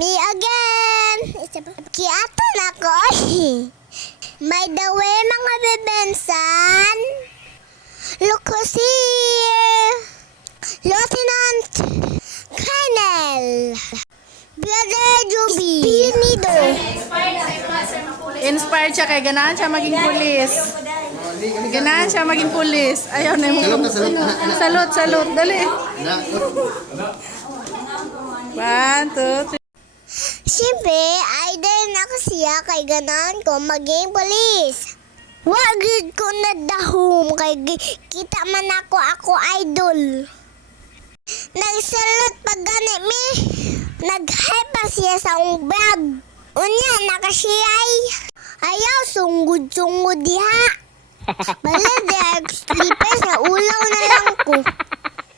Me again. Kiatan ako. By the way, mga bebensan, look who's here. Lieutenant Colonel Brother Joby Spinido. Inspired siya kay ganahan siya maging pulis. Ganahan siya maging pulis. Ayaw na yung... Salute. Dali. 1, 2, 3. Siyempre, idol na ko siya kay ganahan ko maging polis. Wagid ko na dahom kay kita man ako idol. Nagsalot pag gani mi. Nag-hype pa siya sa akong bag. Unya, nakasiyay. Ayaw, sunggod diha. Bala, sleepers na ulaw na lang ko.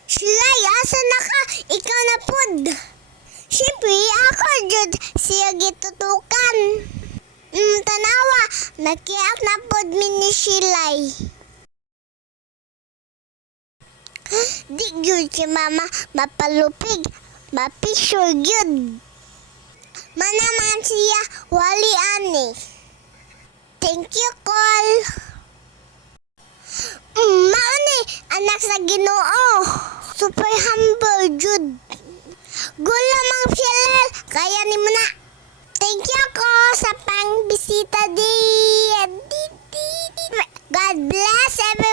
Siyay, asa na ka? Ikaw na pod. Siyempre, ako jud siya gitutukan. Tanawa, nakiak na pod mi ni Shilay. Di jud si mama mapalupig, mapisure jud. Manaman siya, wali ani. Thank you, Col. Mauni, anak sa Ginoo. Super humble jud. Gula mang Shilay, kaya ni mo na. Thank you ko sa pangbisita di. God bless everyone.